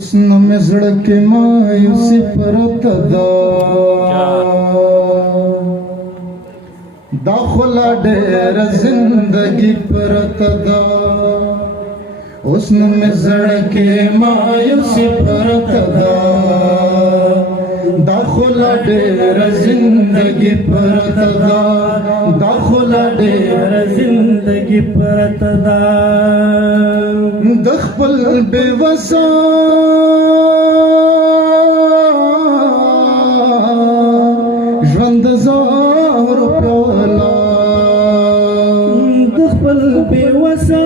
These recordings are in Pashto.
حسن میں زړه کې مایوسي پرته ده دا خو لا ډېره زندګي پرته ده حسن میں زړه کې مایوسي پرته ده دا خو لا ډېره زندګي پرته ده دا خو لا ډېره زندگی پرته ده د خپل بے وسا ژوند زار پیاله د خپل بے وسا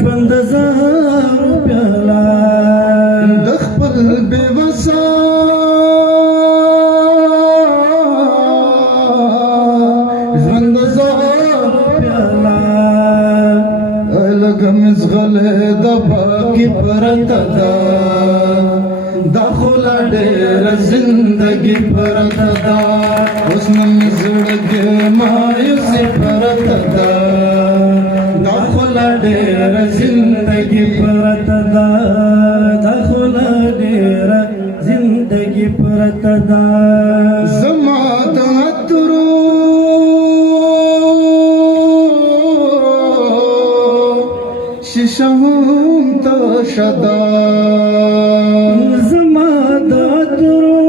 ژوند زار پیاله د خپل بے وسا ژوند زار پیاله لږه مې زغلې د باقي پرته ده دا خو لا ډېره زندګي پرته ده اوس نو مې زړه کې مایوسي پرته ده دا خو لا ډېره زندګي پرته ده دا خو لا ډېره زندگی پرته ده زما د عطرو شیشه هم تشه ده زما د عطرو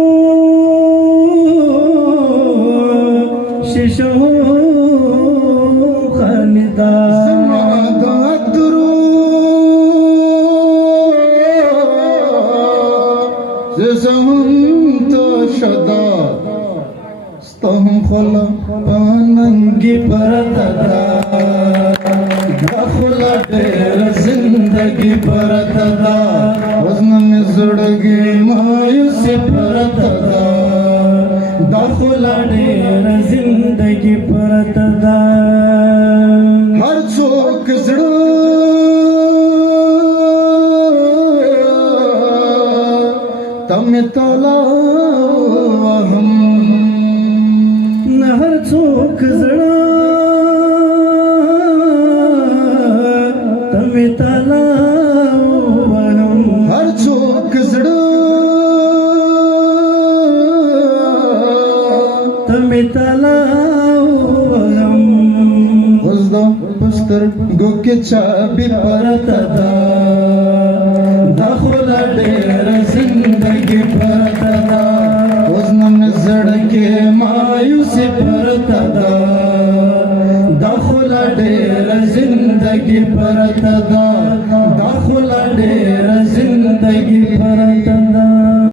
شیشه خالي ده زما د عطرو شیشه هم تشه ده ستا هم خوله په ننګي پرته ده دا خو لا ډېره زندګي پرته ده اوس نو مې زړګي مایوسي پرته ده دا خو لا ډېره زندگی پرته ده هر څوک زړه تمې تالا وهم نه هر څوک زړه تمې تالا وهم هر څوک زړه تمې تالا وهم اوس د سترګو کې چابي پرته ده دا خو لا ډېره زندګي پرته ده اوس نو مې زړه کې مایوسي پرته ده دا خو لا ډېره زندګي پرته ده دا خو لا ډېره زندګي پرته ده